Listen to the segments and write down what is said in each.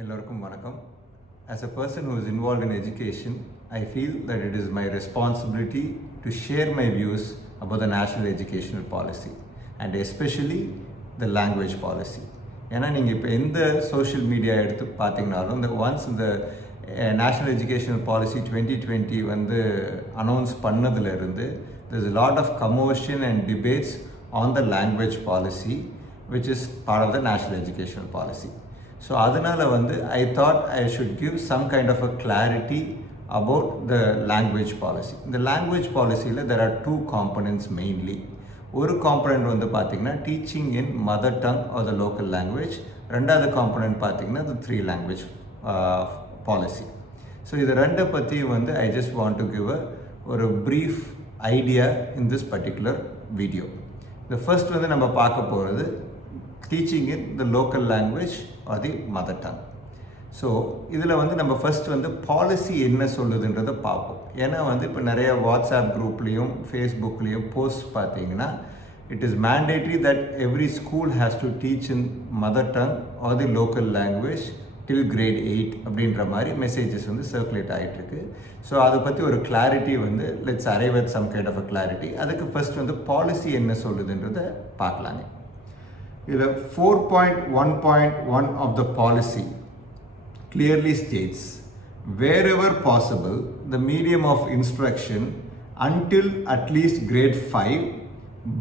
எல்லோருக்கும் வணக்கம். As a person who is involved in education, I feel that it is my responsibility to share my views about the national educational policy and especially the language policy. ஏன்னா நீங்கள் இப்போ எந்த social media எடுத்து பார்த்தீங்கனாலும் இந்த once இந்த national educational policy 2020 வந்து announce பண்ணதுலேருந்து there is a lot of commotion and debates on the language policy which is part of the national educational policy. So அதனால் வந்து I thought I should give some kind of a clarity about the language policy. இந்த language policyயில் there are two components mainly. ஒரு component வந்து பார்த்திங்கன்னா teaching இன் mother tongue R த local language. ரெண்டாவது component பார்த்திங்கன்னா the 3 language policy. So இது ரெண்டை பற்றி வந்து I just want to give ஒரு brief idea in this particular video. The first வந்து நம்ம பார்க்க போகிறது teaching in the local language or the mother tongue. So இதில் வந்து நம்ம ஃபஸ்ட் வந்து பாலிசி என்ன சொல்லுதுன்றதை பார்ப்போம். ஏன்னா வந்து இப்போ நிறைய வாட்ஸ்அப் குரூப்லேயும் ஃபேஸ்புக்லேயும் போஸ்ட் பார்த்தீங்கன்னா it is mandatory that every school has to teach in mother tongue or the local language till grade 8 அப்படின்ற மாதிரி மெசேஜஸ் வந்து சர்க்குலேட் ஆகிட்டுருக்கு. ஸோ அதை பற்றி ஒரு கிளாரிட்டி வந்து let's arrive at some kind of a clarity. அதுக்கு ஃபஸ்ட் வந்து பாலிசி என்ன சொல்லுதுன்றதை பார்க்கலாங்க. இதில் 4.1.1 of the policy clearly states, wherever possible, the medium of instruction until at least grade 5,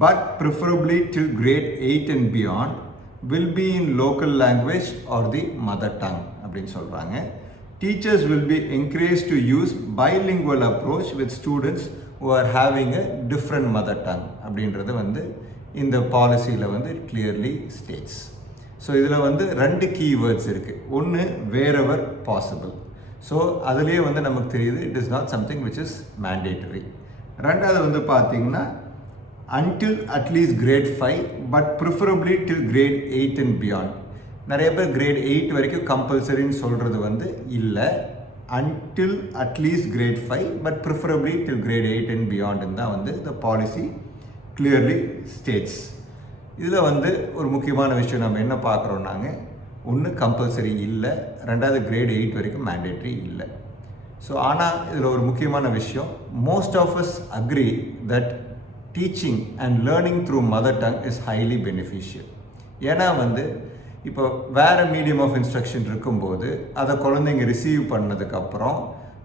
but preferably till grade 8 and beyond, will be in local language or the mother tongue. அப்படின்னு சொல்கிறாங்க. Teachers will be encouraged to use bilingual approach with students who are having a different mother tongue. அப்படின்றது வந்து இந்த பாலிசியில் வந்து clearly states. So இதில் வந்து 2 keywords இருக்குது. ஒன்று வேரெவர் பாசிபிள். ஸோ அதுலேயே வந்து நமக்கு தெரியுது it is not something which is mandatory. ரெண்டாவது வந்து பார்த்தீங்கன்னா until at least grade 5 but preferably till grade 8 and beyond. நிறைய பேர் கிரேட் 8 வரைக்கும் கம்பல்சரின்னு சொல்கிறது வந்து இல்லை, until at least grade 5 but preferably till grade 8 and பியாண்டுன்னு தான் வந்து இந்த பாலிசி கிளியர்லி ஸ்டேட்ஸ். இதில் வந்து ஒரு முக்கியமான விஷயம் நம்ம என்ன பார்க்குறோன்னாங்க, ஒன்று கம்பல்சரி இல்லை, ரெண்டாவது கிரேட் 8 வரைக்கும் மேண்டேட்ரி இல்லை. ஸோ ஆனால் இதில் ஒரு முக்கியமான விஷயம், most of us agree that teaching and learning through mother tongue is highly beneficial. ஏன்னா வந்து இப்போ வேறு மீடியம் ஆஃப் இன்ஸ்ட்ரக்ஷன் இருக்கும்போது அதை குழந்தைங்க ரிசீவ் பண்ணதுக்கப்புறம்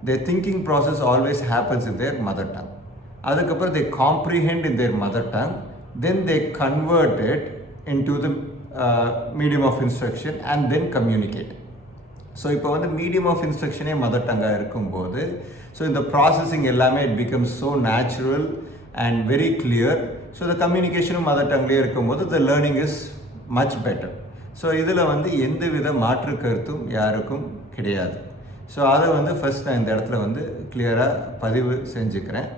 their thinking process always happens in their mother tongue. அதுக்கப்புறம் they comprehend in their mother tongue, then they convert it into the medium of instruction and then communicate. So இப்போ வந்து medium of இன்ஸ்ட்ரக்ஷனே mother டங்காக இருக்கும்போது so இந்த processing எல்லாமே it becomes so natural and very clear. So இந்த கம்யூனிகேஷனும் mother டங்லேயே இருக்கும்போது the learning is much better. So இதில் வந்து எந்த வித மாற்று கருத்தும் யாருக்கும் கிடையாது. ஸோ அதை வந்து ஃபஸ்ட் நான் இந்த இடத்துல வந்து கிளியராக பதிவு செஞ்சுக்கிறேன்.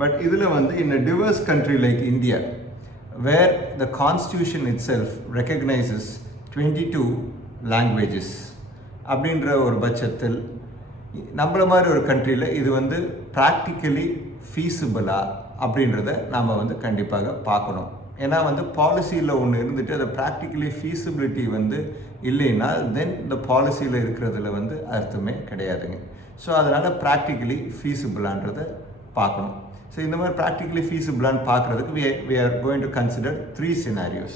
பட் இதில் வந்து in a diverse country like India, where the constitution itself recognizes 22 languages அப்படின்ற ஒரு பட்சத்தில் நம்மள மாதிரி ஒரு கண்ட்ரியில் இது வந்து ப்ராக்டிக்கலி ஃபீஸிபிளா அப்படின்றத நாம் வந்து கண்டிப்பாக பார்க்கணும். ஏன்னா வந்து பாலிசியில் ஒன்று இருந்துட்டு அதை ப்ராக்டிக்கலி ஃபீஸிபிலிட்டி வந்து இல்லைன்னா தென் இந்த பாலிசியில் இருக்கிறதுல வந்து அர்த்தமே கிடையாதுங்க. ஸோ அதனால் ப்ராக்டிக்கலி ஃபீஸிபிளான்றதை பார்க்கணும். ஸோ இந்த மாதிரி ப்ராக்டிக்கலி ஃபீஸிபிளான்னு பார்க்குறதுக்கு we are going to consider 3 scenarios.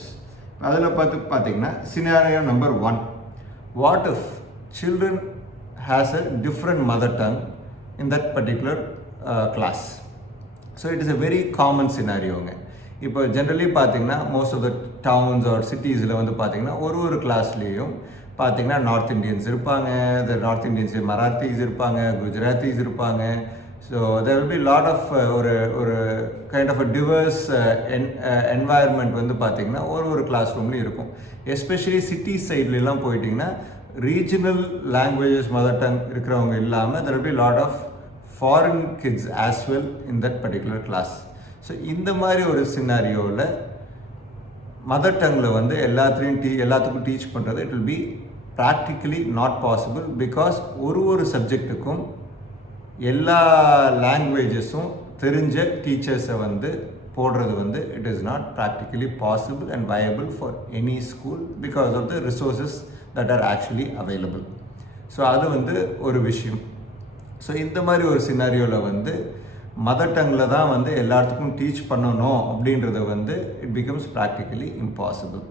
அதில் பார்த்தீங்கன்னா scenario number 1, what if children has a different mother tongue in that particular class? So it is a very common scenarioங்க. இப்போ ஜென்ரலி பார்த்தீங்கன்னா most of the towns or சிட்டிஸில் வந்து பார்த்தீங்கன்னா ஒரு கிளாஸ்லேயும் பார்த்தீங்கன்னா north Indians இருப்பாங்க, த நார்த் இண்டியன்ஸ் மராத்திஸ் இருப்பாங்க, குஜராத்திஸ் இருப்பாங்க. So there will be lot of ஒரு kind of a diverse environment வந்து பார்த்திங்கன்னா ஒரு கிளாஸ் ரூம்லேயும் இருக்கும். எஸ்பெஷலி சிட்டி சைட்லலாம் போயிட்டிங்கன்னா ரீஜனல் லாங்குவேஜஸ் மதர் டங் இருக்கிறவங்க இல்லாமல் there will be lot of foreign kids as well in that particular class. So இந்த மாதிரி ஒரு சினாரியோவில் மதர் டங்கில் வந்து எல்லாத்துக்கும் டீச் பண்ணுறது it will be practically not possible. Because ஒரு சப்ஜெக்ட்டுக்கும் எல்லா லாங்குவேஜஸும் தெரிஞ்ச டீச்சர்ஸை வந்து போடுறது வந்து it is not practically possible and viable for any school because of the resources that are actually available. So அது வந்து ஒரு விஷயம். ஸோ இந்த மாதிரி ஒரு சினாரியோவில் வந்து மதர் டங்கில் தான் வந்து எல்லாத்துக்கும் டீச் பண்ணணும் அப்படின்றத வந்து it becomes practically impossible.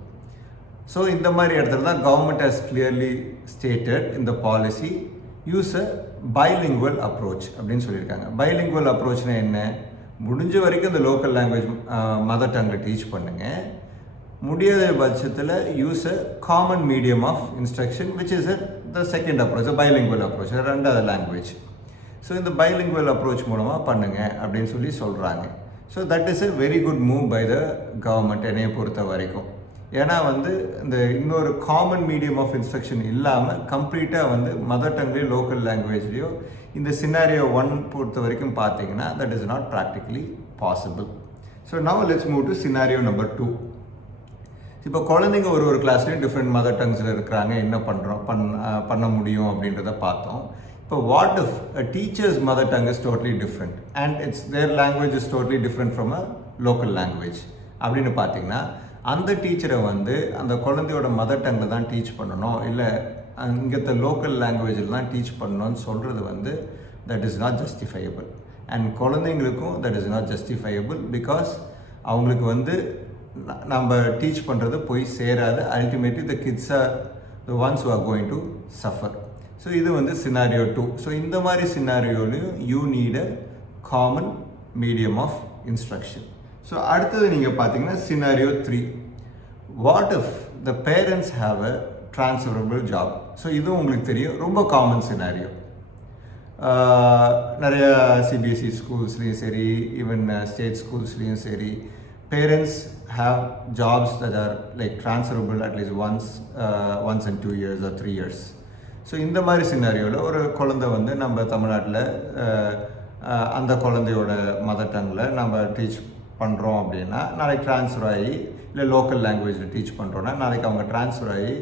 So இந்த மாதிரி இடத்துல தான் கவர்மெண்ட் ஹஸ் கிளியர்லி ஸ்டேட்டட் இந்த policy use a bilingual approach அப்படின்னு சொல்லியிருக்காங்க. பைலிங்குவல் அப்ரோச்னா என்ன? முடிஞ்ச வரைக்கும் இந்த லோக்கல் லாங்குவேஜ் மதர் டங்கில் டீச் பண்ணுங்கள். முடியாத பட்சத்தில் use a common medium of instruction which is the second approach, bilingual approach, ரெண்டாவது லாங்குவேஜ். ஸோ இந்த பைலிங்குவல் அப்ரோச் மூலமாக பண்ணுங்கள் அப்படின்னு சொல்கிறாங்க. So that is a very good move by the government என்னையை பொறுத்த வரைக்கும். ஏன்னா வந்து இந்த இன்னொரு காமன் மீடியம் ஆஃப் இன்ஸ்ட்ரக்ஷன் இல்லாமல் கம்ப்ளீட்டாக வந்து மதர் டங்லேயோ லோக்கல் லாங்குவேஜ்லேயோ இந்த சினாரியோ 1 பொறுத்த வரைக்கும் பார்த்தீங்கன்னா that is not practically possible. So now let's move to scenario number 2. இப்போ குழந்தைங்க ஒரு கிளாஸ்லேயும் டிஃப்ரெண்ட் மதர் டங்ஸில் இருக்கிறாங்க, என்ன பண்ண முடியும் அப்படின்றத பார்த்தோம். இப்போ what if a teacher's mother tongue is totally different and their language is totally different from a local language அப்படின்னு பார்த்தீங்கன்னா அந்த டீச்சரை வந்து அந்த குழந்தையோட மதர் டங்கில் தான் டீச் பண்ணணும், இல்லை இங்கத்த லோக்கல் லாங்குவேஜில் தான் டீச் பண்ணணும்னு சொல்கிறது வந்து that is not justifiable. And குழந்தைங்களுக்கும் that is not justifiable because அவங்களுக்கு வந்து நம்ம டீச் பண்ணுறது போய் சேராது. Ultimately the kids are the ones who are going to suffer. So இது வந்து சினாரியோ 2. ஸோ இந்த மாதிரி சினாரியோலையும் you need a common medium of instruction. So அடுத்தது நீங்கள் பார்த்தீங்கன்னா scenario 3. What if the parents have a transferable job? So இதுவும் உங்களுக்கு தெரியும், ரொம்ப காமன் சினாரியோ. நிறைய சிபிஎஸ்சி ஸ்கூல்ஸ்லேயும் சரி, ஈவன் ஸ்டேட் ஸ்கூல்ஸ்லேயும் சரி, parents have jobs that are like transferable at least once in 2 years or 3 years. So இந்த மாதிரி சினாரியோவில் ஒரு குழந்தை வந்து நம்ம தமிழ்நாட்டில் அந்த குழந்தையோட மதர் டங்கில் நம்ம டீச் பண்ணுறோம் அப்படின்னா நாளைக்கு ட்ரான்ஸ்ஃபர் ஆகி, இல்லை லோக்கல் லாங்குவேஜில் டீச் பண்ணுறோன்னா நாளைக்கு அவங்க ட்ரான்ஸ்ஃபர் ஆகி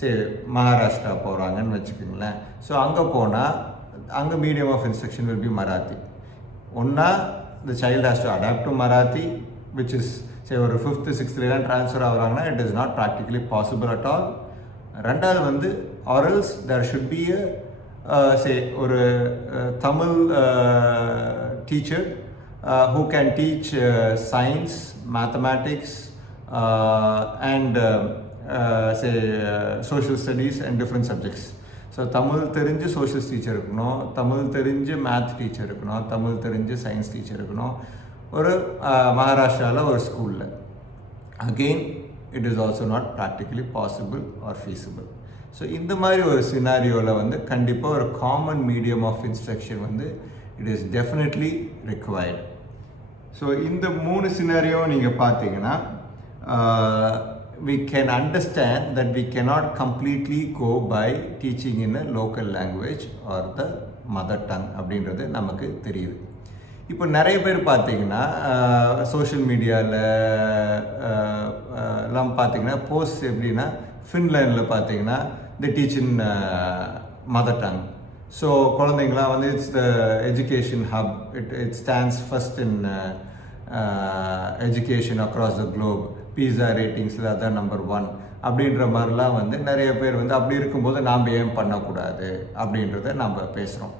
சரி மகாராஷ்டிரா போகிறாங்கன்னு வச்சுக்கோங்களேன். ஸோ அங்கே போனால் அங்கே medium of instruction will be Marathi. ஒன்றா the child has to adapt to Marathi, which is say ஒரு 5th 6th ட்ரான்ஸ்ஃபர் ஆகுறாங்கன்னா it is not practically possible at all. ரெண்டாவது வந்து or else there should be a say ஒரு Tamil teacher who can teach science, mathematics and say social studies and different subjects. So Tamil தெரிஞ்சு social teacher இருக்கணும், தமிழ் தெரிஞ்சு math teacher இருக்கணும், தமிழ் தெரிஞ்சு science teacher இருக்கணும் ஒரு மகாராஷ்டிராவில் ஒரு ஸ்கூலில். Again it is also not practically possible R feasible. So இந்த மாதிரி ஒரு சினாரியோவில் வந்து கண்டிப்பாக ஒரு காமன் மீடியம் ஆஃப் இன்ஸ்ட்ரக்ஷன் வந்து it is definitely required. So இந்த 3 சினாரியோ நீங்கள் பார்த்தீங்கன்னா we can understand that we cannot completely go by teaching in a local language or the mother tongue அப்படின்றது நமக்கு தெரியுது. இப்போ நிறைய பேர் பார்த்தீங்கன்னா சோஷியல் மீடியாவில் எல்லாம் பார்த்தீங்கன்னா போஸ்ட் எப்படின்னா ஃபின்லாண்டில் பார்த்தீங்கன்னா they teach in mother tongue. So குழந்தைங்களாம் வந்து it's the education hub, it stands first in education across the globe, PISA ரேட்டிங்ஸில் அதான் நம்பர் 1 அப்படின்ற மாதிரிலாம் வந்து நிறைய பேர் வந்து அப்படி இருக்கும்போது நாம் ஏன் பண்ணக்கூடாது அப்படின்றத நம்ம பேசுகிறோம்.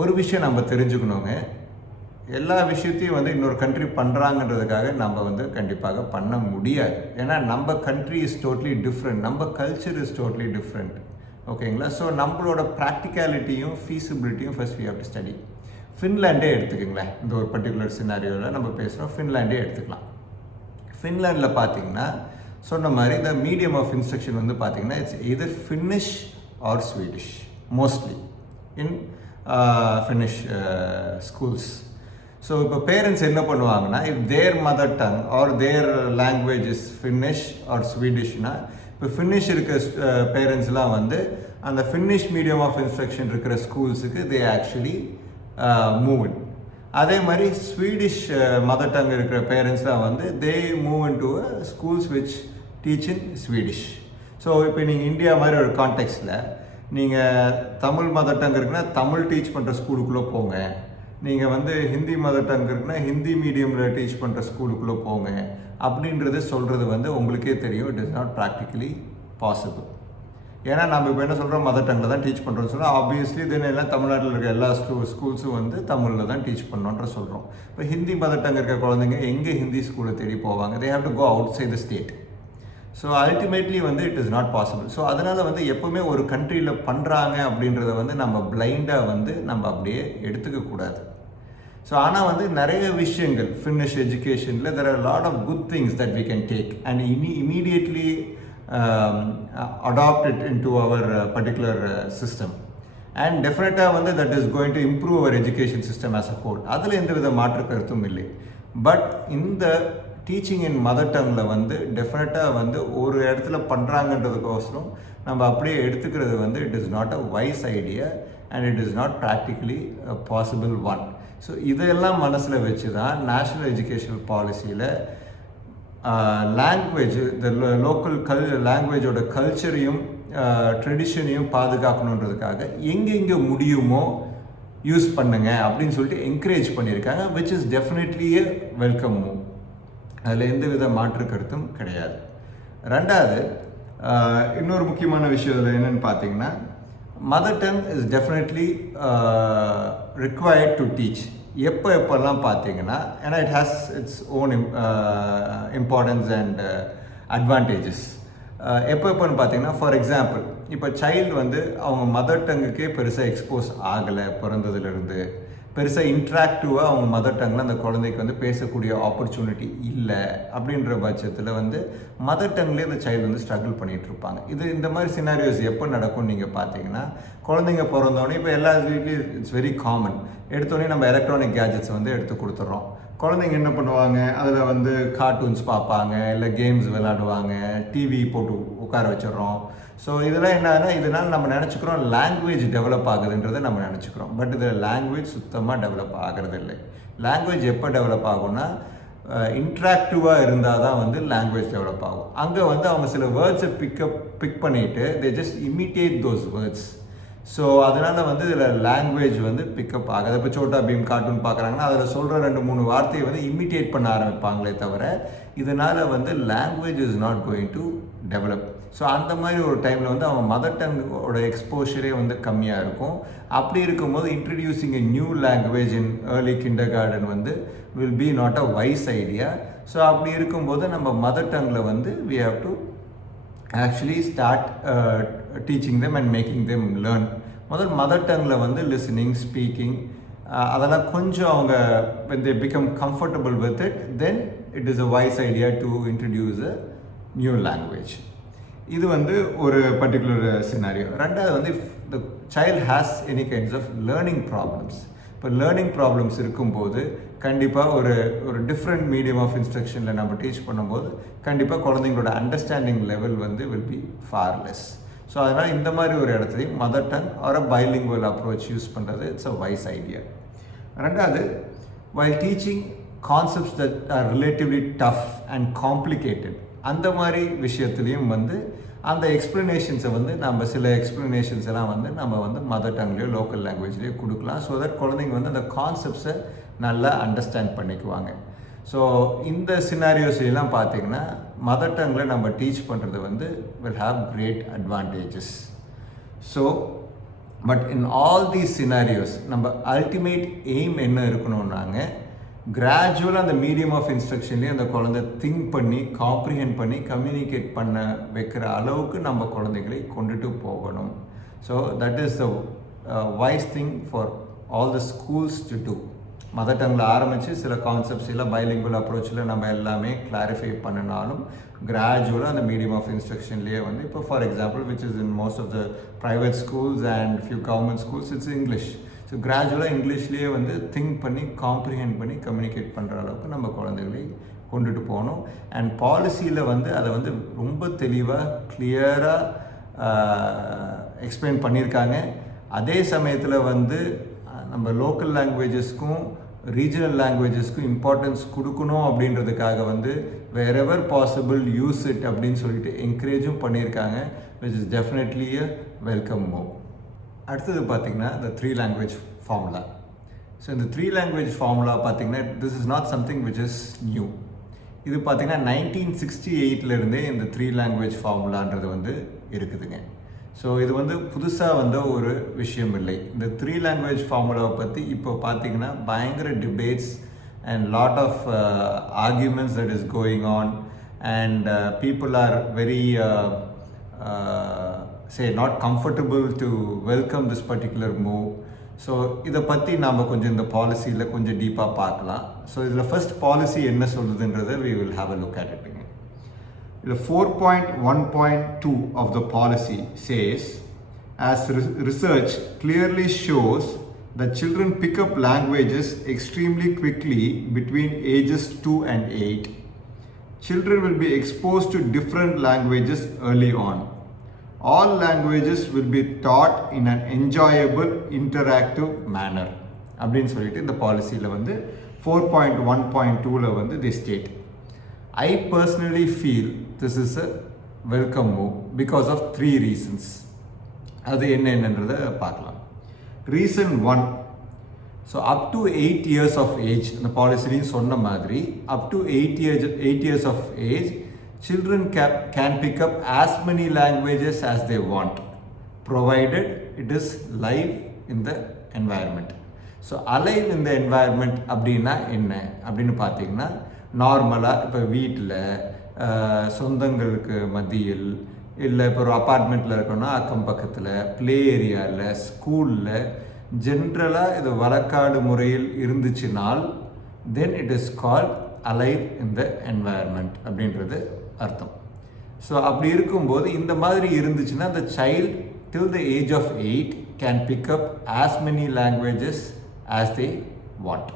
ஒரு விஷயம் நம்ம தெரிஞ்சுக்கணுங்க, எல்லா விஷயத்தையும் வந்து இன்னொரு கண்ட்ரி பண்ணுறாங்கன்றதுக்காக நம்ம வந்து கண்டிப்பாக பண்ண முடியாது. ஏன்னா நம்ம கண்ட்ரி இஸ் டோட்லி டிஃப்ரெண்ட், நம்ம கல்ச்சர் இஸ் டோட்லி டிஃப்ரெண்ட். ஓகேங்களா? ஸோ நம்மளோட ப்ராக்டிகாலிட்டியும் ஃபீஸிபிலிட்டியும் first we have to study. ஃபின்லாண்டே எடுத்துக்கங்களேன், இந்த ஒரு பர்டிகுலர் சினாரியோவில் நம்ம பேசுகிறோம், ஃபின்லாண்டே எடுத்துக்கலாம். ஃபின்லாண்டில் பார்த்தீங்கன்னா சொன்ன மாதிரி இந்த மீடியம் ஆஃப் இன்ஸ்ட்ரக்ஷன் வந்து பார்த்தீங்கன்னா it's either Finnish or Swedish, mostly in Finnish schools. So இப்போ பேரண்ட்ஸ் என்ன பண்ணுவாங்கன்னா, if their mother tongue or their language is Finnish or ஸ்வீடிஷ்னா, இப்போ ஃபின்னிஷ் இருக்க பேரண்ட்ஸ்லாம் வந்து அந்த ஃபின்னிஷ் மீடியம் ஆஃப் இன்ஸ்ட்ரக்ஷன் இருக்கிற ஸ்கூல்ஸுக்கு தே ஆக்சுவலி மூவ் இன். அதே மாதிரி ஸ்வீடிஷ் மதர் டங் இருக்கிற பேரண்ட்ஸ்லாம் வந்து they move in to schools which teach in Swedish. So இப்போ நீங்கள் இந்தியா மாதிரி ஒரு கான்டெக்ஸ்டில் நீங்கள் தமிழ் மதர் டங் இருக்குன்னா தமிழ் டீச் பண்ணுற ஸ்கூலுக்குள்ளே போங்க, நீங்கள் வந்து ஹிந்தி மதர் டங் இருக்குன்னா ஹிந்தி மீடியமில் டீச் பண்ணுற ஸ்கூலுக்குள்ளே போங்க அப்படின்றது சொல்கிறது வந்து உங்களுக்கே தெரியும், it is not practically possible. ஏன்னா நம்ம இப்போ என்ன சொல்கிறோம், மதர் டங்கில் தான் டீச் பண்ணுறோம்னு சொன்னால் ஆப்வியஸ்லி தென் எல்லாம் தமிழ்நாட்டில் இருக்க எல்லா ஸ்கூல்ஸும் வந்து தமிழில் தான் டீச் பண்ணோன்ற சொல்கிறோம். இப்போ ஹிந்தி மதர் டங் இருக்க குழந்தைங்க எங்கே ஹிந்தி ஸ்கூலை தேடி போவாங்க? They have to go outside the state. So ultimately வந்து it is not possible. So அதனால் வந்து எப்போவுமே ஒரு கண்ட்ரியில் பண்ணுறாங்க அப்படின்றத வந்து நம்ம பிளைண்டாக வந்து நம்ம அப்படியே எடுத்துக்கக்கூடாது. ஸோ ஆனால் வந்து நிறைய விஷயங்கள் ஃபினிஷ் எஜுகேஷனில் there are lot of good things that we can take and immediately adopt it into our particular system, and definitely வந்து that is going to improve our education system as a whole. அதில் எந்த வித மாற்று கருத்தும் இல்லை. But இந்த teaching இன் mother டங்கில் வந்து டெஃபினட்டாக வந்து ஒரு இடத்துல பண்ணுறாங்கன்றதுக்கோசரம் நம்ம அப்படியே எடுத்துக்கிறது வந்து it is not a wise idea and it is not practically possible one. So இதெல்லாம் மனசில் வச்சு தான் நேஷ்னல் எஜுகேஷனல் பாலிசியில் லாங்குவேஜ் இந்த லோக்கல் லாங்குவேஜோட கல்ச்சரையும் ட்ரெடிஷனையும் பாதுகாக்கணுன்றதுக்காக எங்கெங்கே முடியுமோ யூஸ் பண்ணுங்க அப்படின்னு சொல்லிட்டு என்கரேஜ் பண்ணியிருக்காங்க, which is definitely a welcome move. அதில் எந்த வித மாற்று கருத்தும் கிடையாது. ரெண்டாவது இன்னொரு முக்கியமான விஷயம் இதில் என்னென்னு பார்த்தீங்கன்னா, mother tongue is definitely required to teach. எப்போல்லாம் பார்த்தீங்கன்னா, ஏன்னா it has its own importance and advantages. எப்போன்னு பார்த்தீங்கன்னா, ஃபார் எக்ஸாம்பிள் இப்போ சைல்டு வந்து அவங்க மதர் டங்குக்கே பெருசாக எக்ஸ்போஸ் ஆகலை, பிறந்ததுலேருந்து பெருசாக இன்ட்ராக்டிவாக அவங்க மதர் டங்கில் அந்த குழந்தைக்கு வந்து பேசக்கூடிய ஆப்பர்ச்சுனிட்டி இல்லை அப்படின்ற பட்சத்தில் வந்து மதர் டங்லேயே அந்த சைல்டு வந்து ஸ்ட்ரகிள் பண்ணிகிட்டு இருப்பாங்க. இந்த மாதிரி சினாரியோஸ் எப்போ நடக்கும்னு நீங்கள் பார்த்தீங்கன்னா, குழந்தைங்க பிறந்தோடனே இப்போ எல்லா வீட்லேயும் இட்ஸ் வெரி காமன், எடுத்தோடனே நம்ம எலக்ட்ரானிக் கேஜெட்ஸ் வந்து எடுத்து கொடுத்துட்றோம். குழந்தைங்க என்ன பண்ணுவாங்க, அதில் வந்து கார்ட்டூன்ஸ் பார்ப்பாங்க, இல்லை கேம்ஸ் விளையாடுவாங்க, டிவி போட்டு உட்கார வச்சிடறோம். ஸோ இதெல்லாம் என்னன்னா, இதனால் நம்ம நினச்சிக்கிறோம் லாங்குவேஜ் டெவலப் ஆகுதுன்றதை நம்ம நினச்சிக்கிறோம். பட் இதில் லாங்குவேஜ் சுத்தமாக டெவலப் ஆகிறது இல்லை. லாங்குவேஜ் எப்போ டெவலப் ஆகும்னா, இன்ட்ராக்டிவாக இருந்தால் தான் வந்து லாங்குவேஜ் டெவலப் ஆகும். அங்கே வந்து அவங்க சில வேர்ட்ஸை பிக் பண்ணிவிட்டு they just imitate those words. So அதனால் வந்து இதில் லாங்குவேஜ் வந்து பிக்கப் ஆகுது. இப்போ சோட்டா பீம் கார்ட்டூன் பார்க்குறாங்கன்னா அதில் சொல்கிற 2-3 வார்த்தையை வந்து இமிட்டேட் பண்ண ஆரம்பிப்பாங்களே தவிர இதனால் வந்து language is not going to develop. So அந்த மாதிரி ஒரு டைமில் வந்து அவங்க மதர் டங்கோட எக்ஸ்போஷரே வந்து கம்மியாக இருக்கும். அப்படி இருக்கும்போது introducing a new language in early kindergarten வந்து will be not a wise idea. So அப்படி இருக்கும்போது நம்ம மதர் டங்கில் வந்து we have to actually start teaching them and making them learn. முதல் மதர் டங்கில் வந்து லிசனிங், ஸ்பீக்கிங் அதெல்லாம் கொஞ்சம் அவங்க when they become comfortable with it, then it is a wise idea to introduce a new language. இது வந்து ஒரு particular scenario. ரெண்டாவது வந்து if the child has any kinds of learning problems. இப்போ லேர்னிங் ப்ராப்ளம்ஸ் இருக்கும்போது கண்டிப்பாக ஒரு டிஃப்ரெண்ட் மீடியம் ஆஃப் இன்ஸ்ட்ரக்ஷனில் நம்ம டீச் பண்ணும்போது கண்டிப்பாக குழந்தைங்களோட அண்டர்ஸ்டாண்டிங் லெவல் வந்து will be far less. So அதனால் இந்த மாதிரி ஒரு இடத்துலையும் mother tongue or bilingual approach use பண்ணுறது இட்ஸ் அ வைஸ் ஐடியா. ரெண்டாவது, while teaching concepts that are relatively tough and complicated, அந்த மாதிரி விஷயத்துலையும் வந்து அந்த எக்ஸ்ப்ளனேஷன்ஸை வந்து நம்ம சில எக்ஸ்ப்ளனேஷன்ஸ் எல்லாம் வந்து நம்ம வந்து மதர் டங்லேயோ லோக்கல் லாங்குவேஜ்லேயோ கொடுக்கலாம். ஸோ தட் குழந்தைங்க வந்து அந்த கான்செப்ட்ஸை நல்லா அண்டர்ஸ்டாண்ட் பண்ணிக்குவாங்க. ஸோ இந்த சினாரியோஸ்லாம் பார்த்தீங்கன்னா மதர் டங்கில் நம்ம டீச் பண்ணுறது வந்து will have great advantages. So but in all these scenarios நம்ம அல்டிமேட் எய்ம் என்ன இருக்கணும்னாங்க, கிராஜுவலாக அந்த மீடியம் ஆஃப் இன்ஸ்ட்ரக்ஷன்லேயே அந்த குழந்தை திங்க் பண்ணி காம்ப்ரிஹெண்ட் பண்ணி கம்யூனிகேட் பண்ண வைக்கிற அளவுக்கு நம்ம குழந்தைகளை கொண்டுட்டு போகணும். So that is the wise thing for all the schools to do. Mother டங்கில் ஆரம்பித்து சில கான்செப்ட்ஸ் எல்லாம் பைலிங்குவல் அப்ரோச்சில் நம்ம எல்லாமே கிளாரிஃபை பண்ணினாலும் கிராஜுவலாக அந்த மீடியம் ஆஃப் இன்ஸ்ட்ரக்ஷன்லேயே வந்து இப்போ for example which is in most of the private schools and few government schools it's English. So கிராஜுவலாக இங்கிலீஷ்லேயே வந்து திங்க் பண்ணி காம்ப்ரிஹெண்ட் பண்ணி கம்யூனிகேட் பண்ணுற அளவுக்கு நம்ம குழந்தைகளை கொண்டுட்டு போகணும். அண்ட் பாலிசியில் வந்து அதை வந்து ரொம்ப தெளிவாக கிளியராக எக்ஸ்பிளைன் பண்ணியிருக்காங்க. அதே சமயத்தில் வந்து நம்ம லோக்கல் லாங்குவேஜஸ்க்கும் ரீஜனல் லாங்குவேஜஸ்க்கும் இம்பார்ட்டன்ஸ் கொடுக்கணும் அப்படின்றதுக்காக வந்து வேறெவர் பாசிபிள் யூஸ் இட் அப்படின்னு சொல்லிட்டு என்கரேஜும் பண்ணியிருக்காங்க, which is definitely a welcome move. அடுத்தது பார்த்திங்கன்னா இந்த 3 language ஃபார்முலா. ஸோ இந்த 3 language ஃபார்முலா பார்த்திங்கன்னா this is not something which is new. இது பார்த்திங்கன்னா 1968 இந்த 3 language ஃபார்முலான்றது வந்து இருக்குதுங்க. ஸோ இது வந்து புதுசாக வந்த ஒரு விஷயம் இல்லை. இந்த 3 language ஃபார்முலாவை பற்றி இப்போ பார்த்தீங்கன்னா பயங்கர debates and lot of arguments that is going on, and people are very say not comfortable to welcome this particular move. So இதை பற்றி நாம் கொஞ்சம் இந்த பாலிசியில் கொஞ்சம் டீப்பாக பார்க்கலாம். ஸோ இதில் ஃபர்ஸ்ட் பாலிசி என்ன சொல்லுதுன்றதை we will have a look at it. The 4.1.2 of the policy says, as research clearly shows that children pick up languages extremely quickly between ages 2 and 8. Children will be exposed to different languages early on. All languages will be taught in an enjoyable, interactive manner. அப்படின்னு சொல்லிட்டு இந்த பாலிசியில் வந்து 4.1.2ல வந்து they state. I personally feel this is a welcome move because of 3 reasons. அது என்னன்றதை பார்க்கலாம். Reason 1, so up to 8 years of age, இந்த பாலிசிலையும் சொன்ன மாதிரி up to 8 years of age, children can pick up as many languages as they want, provided it is live in the environment. So alive in the environment அப்படின்னா என்ன அப்படின்னு பார்த்தீங்கன்னா, நார்மலாக இப்போ வீட்டில் சொந்தங்களுக்கு மத்தியில், இல்லை இப்போ ஒரு அப்பார்ட்மெண்ட்டில் இருக்கணும்னா அக்கம் பக்கத்தில், ப்ளே ஏரியாவில், ஸ்கூலில், ஜென்ரலாக இது வழக்காடு முறையில் இருந்துச்சுனால் then it is called alive in the environment அப்படின்றது அர்த்தம். ஸோ அப்படி இருக்கும்போது இந்த மாதிரி இருந்துச்சுன்னா the child till the age of 8 can pick up as many languages as they want.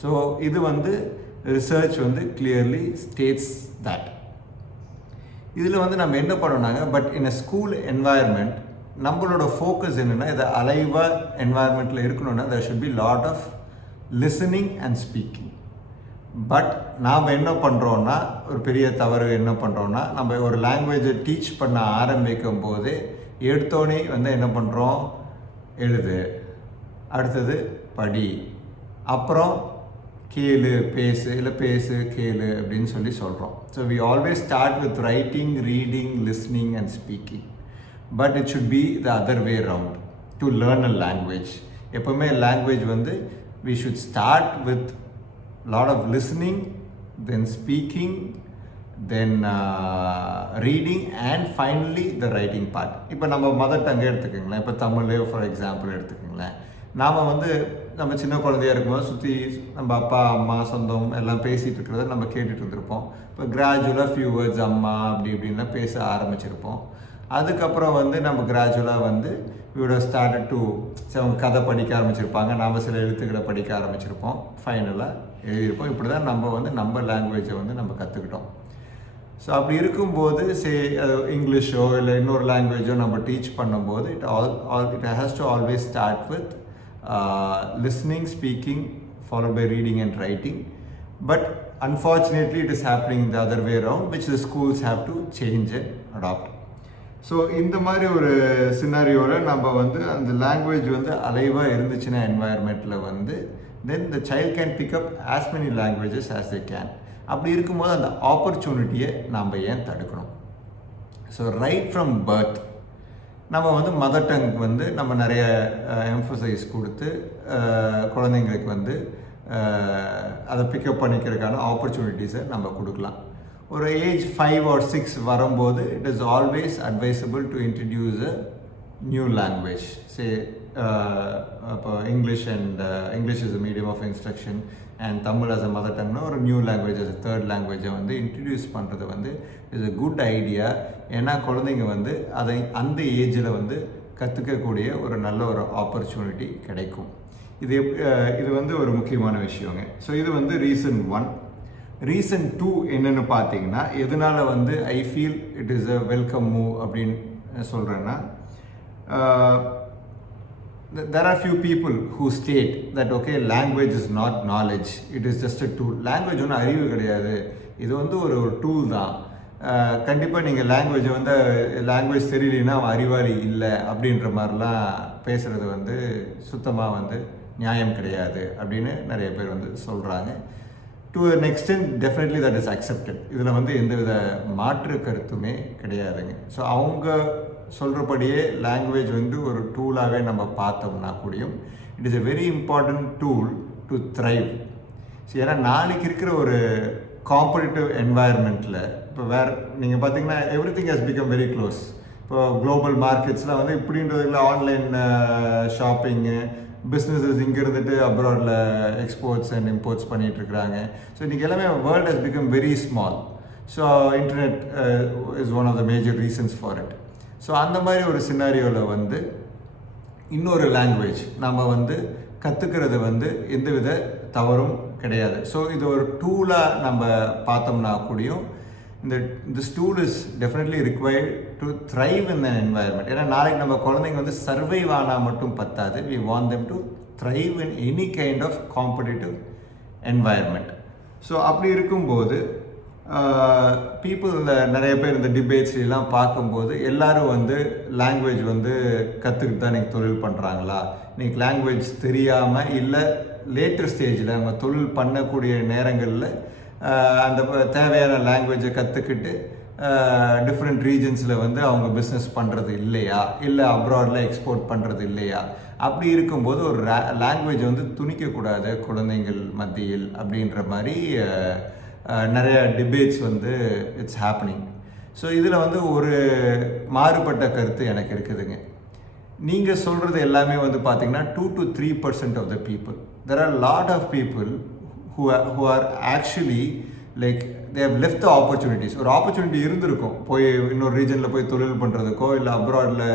So இது வந்து ரிசர்ச் வந்து கிளியர்லி ஸ்டேட்ஸ் தட். இதில் வந்து நம்ம என்ன பண்ணோம்னாங்க, but in a school environment நம்மளோட ஃபோக்கஸ் என்னென்னா, இதை அலைவாக என்வாயர்மெண்ட்டில் இருக்கணும்னா there should be lot of listening and speaking. But நாம் என்ன பண்ணுறோன்னா, ஒரு பெரிய தவறு என்ன பண்ணுறோன்னா, நம்ம ஒரு லாங்குவேஜை டீச் பண்ண ஆரம்பிக்கும் போதே எடுத்தோடனே வந்து என்ன பண்ணுறோம், எழுது, அடுத்தது படி, அப்புறம் கேளு பேசு, இல்லை பேசு கேளு அப்படின்னு சொல்லி சொல்கிறோம். So we always start with writing, reading, listening and speaking. But it should be the other way round to learn a language. எப்போவுமே லாங்குவேஜ் வந்து we should start with lot of listening, then speaking, then reading and finally the writing part. இப்போ நம்ம mother டங்கை எடுத்துக்கோங்களேன், இப்போ Tamil for example எடுத்துக்கோங்களேன். நாம் வந்து நம்ம சின்ன குழந்தையாக இருக்கும்போது சுற்றி நம்ம அப்பா அம்மா சொந்தம் எல்லாம் பேசிகிட்டு இருக்கிறத நம்ம கேட்டுட்டு இருந்திருப்போம். இப்போ கிராஜுவலாக ஃபியூ வேர்ட்ஸ் அம்மா அப்படி இப்படின்லாம் பேச ஆரம்பிச்சிருப்போம். அதுக்கப்புறம் வந்து நம்ம கிராஜுவலாக வந்து இவரோட ஸ்டார்டட் டு அவங்க கதை படிக்க ஆரம்பிச்சிருப்பாங்க, நாம் சில எழுத்துக்களை படிக்க ஆரம்பிச்சிருப்போம், ஃபைனலாக எழுதியிருப்போம். இப்படி தான் நம்ம வந்து நம்ம லாங்குவேஜை வந்து நம்ம கற்றுக்கிட்டோம். ஸோ அப்படி இருக்கும்போது இங்கிலீஷோ இல்லை இன்னொரு லாங்குவேஜோ நம்ம டீச் பண்ணும்போது it has to always start with listening, speaking, followed by reading and writing. But unfortunately it is happening the other way around, which the schools have to change and adopt. So இந்த மாதிரி ஒரு சினாரியோவில் நம்ம வந்து அந்த language வந்து அலைவாக இருந்துச்சுன்னா என்வாயர்மெண்ட்டில் வந்து then the child can pick up as many languages as they can. அப்படி இருக்கும்போது அந்த ஆப்பர்ச்சுனிட்டியை நாம் ஏன் தடுக்கணும்? ஸோ ரைட் ஃப்ரம் பர்த் நம்ம வந்து மதர் டங் வந்து நம்ம நிறைய எம்ஃபசைஸ் கொடுத்து குழந்தைங்களுக்கு வந்து அதை பிக்கப் பண்ணிக்கிறதுக்கான ஆப்பர்ச்சுனிட்டிஸை நம்ம கொடுக்கலாம். ஒரு ஏஜ் 5 or 6 வரும்போது it is always advisable to introduce a new language. Say இப்போ English is a medium of instruction and Tamil as a mother டங்னா ஒரு new language as a third லாங்குவேஜை வந்து இன்ட்ரடியூஸ் பண்ணுறது வந்து இஸ் அ குட் ஐடியா. ஏன்னா குழந்தைங்க வந்து அதை அந்த ஏஜில் வந்து கற்றுக்கக்கூடிய ஒரு நல்ல ஒரு ஆப்பர்ச்சுனிட்டி கிடைக்கும். இது வந்து ஒரு முக்கியமான விஷயங்க. ஸோ இது வந்து ரீசன் 1. ரீசன் 2 என்னென்னு பார்த்தீங்கன்னா, எதனால் வந்து I feel it is a welcome move அப்படின்னு சொல்கிறேன்னா, there are few people who state that okay, language is not knowledge, it is just a tool. language ஒன்றும் அறிவு கிடையாது, இது வந்து ஒரு டூல் தான். கண்டிப்பாக நீங்கள் லாங்குவேஜ் தெரியலன்னா அவன் அறிவாளி இல்லை அப்படின்ற மாதிரிலாம் பேசுகிறது வந்து சுத்தமாக வந்து நியாயம் கிடையாது அப்படின்னு நிறைய பேர் வந்து சொல்கிறாங்க. To an extent definitely that is accepted. இதில் வந்து எந்தவித மாற்று கருத்துமே கிடையாதுங்க. ஸோ அவங்க சொல்கிறபடியே லாங்குவேஜ் வந்து ஒரு டூலாகவே நம்ம பார்த்தோம்னா கூடியும் it is a very important tool to thrive. ஏன்னா நாளைக்கு இருக்கிற ஒரு காம்படிட்டிவ் என்வாயர்மெண்ட்டில் இப்போ நீங்கள் பார்த்தீங்கன்னா everything has become very close. இப்போ குளோபல் மார்க்கெட்ஸில் வந்து இப்படின்றதுல ஆன்லைன் ஷாப்பிங்கு பிஸ்னஸஸ் இங்கே இருந்துட்டு அப்ராடில் எக்ஸ்போர்ட்ஸ் அண்ட் இம்போர்ட்ஸ் பண்ணிகிட்ருக்குறாங்க. ஸோ இன்றைக்கி எல்லாமே world has become very small. So internet is one of the major reasons for it. So அந்த மாதிரி ஒரு சினாரியோவில் வந்து இன்னொரு லாங்குவேஜ் நம்ம வந்து கற்றுக்கிறது வந்து எந்தவித தவறும் கிடையாது. ஸோ இது ஒரு டூலாக நம்ம பார்த்தோம்னா கூடியும் this tool is definitely required to thrive in an environment. ஏன்னா நாளைக்கு நம்ம குழந்தைங்க வந்து சர்வைவ் ஆனால் மட்டும் பத்தாது. we want them to thrive in any kind of competitive environment. So அப்படி இருக்கும்போது பீப்புள் நிறைய பேர் இந்த டிபேட்ஸ்லாம் பார்க்கும்போது எல்லாரும் வந்து லாங்குவேஜ் வந்து கற்றுக்கிட்டு தான் நீங்கள் தொழில் பண்ணுறாங்களா, நீங்கள் லாங்குவேஜ் தெரியாமல் இல்லை லேட்டர் ஸ்டேஜில் நம்ம தொழில் பண்ணக்கூடிய நேரங்களில் அந்த தேவையான லாங்குவேஜை கற்றுக்கிட்டு டிஃப்ரெண்ட் ரீஜன்ஸில் வந்து அவங்க பிஸ்னஸ் பண்ணுறது இல்லையா, இல்லை அப்ராடில் எக்ஸ்போர்ட் பண்ணுறது இல்லையா, அப்படி இருக்கும்போது ஒரு லாங்குவேஜ் வந்து துணிக்கக்கூடாது குழந்தைங்கள் மத்தியில் அப்படின்ற மாதிரி நிறைய டிபேட்ஸ் வந்து இட்ஸ் ஹேப்பனிங். ஸோ இதில் வந்து ஒரு மாறுபட்ட கருத்து எனக்கு இருக்குதுங்க. நீங்கள் சொல்கிறது எல்லாமே வந்து பார்த்தீங்கன்னா 2 to 3% of the people. There are a lot of people who are actually like they have left the opportunities. ஒரு ஆப்பர்ச்சுனிட்டி இருந்திருக்கும், போய் இன்னொரு ரீஜனில் போய் தொழில் பண்ணுறதுக்கோ இல்லை அப்ராடில்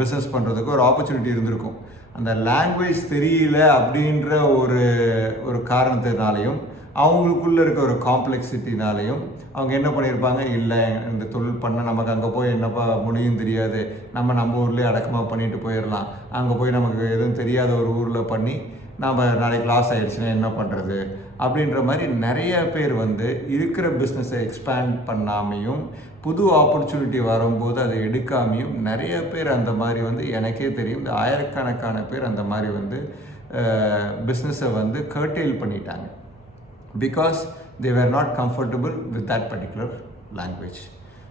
பிஸ்னஸ் பண்ணுறதுக்கோ ஒரு ஆப்பர்ச்சுனிட்டி இருந்திருக்கும். அந்த லாங்குவேஜ் தெரியல அப்படின்ற ஒரு காரணத்தினாலையும் அவங்களுக்குள்ளே இருக்க ஒரு காம்ப்ளெக்சிட்டினாலையும் அவங்க என்ன பண்ணியிருப்பாங்க, இல்லை இந்த தொழில் பண்ண நமக்கு அங்கே போய் என்னப்பா முடியும் தெரியாது, நம்ம ஊர்லேயே அடக்கமாக பண்ணிட்டு போயிடலாம், அங்கே போய் நமக்கு எதுவும் தெரியாத ஒரு ஊரில் பண்ணி நம்ம நாளைக்கு லாஸ் ஆகிடுச்சுன்னா என்ன பண்ணுறது அப்படின்ற மாதிரி நிறைய பேர் வந்து இருக்கிற பிஸ்னஸை எக்ஸ்பேண்ட் பண்ணாமையும் புது ஆப்பர்ச்சுனிட்டி வரும்போது அதை எடுக்காமையும் நிறைய பேர் அந்த மாதிரி வந்து எனக்கே தெரியும் இந்த ஆயிரக்கணக்கான பேர் அந்த மாதிரி வந்து பிஸ்னஸை வந்து கர்டெயில் பண்ணிட்டாங்க. Because they were not comfortable with that particular language.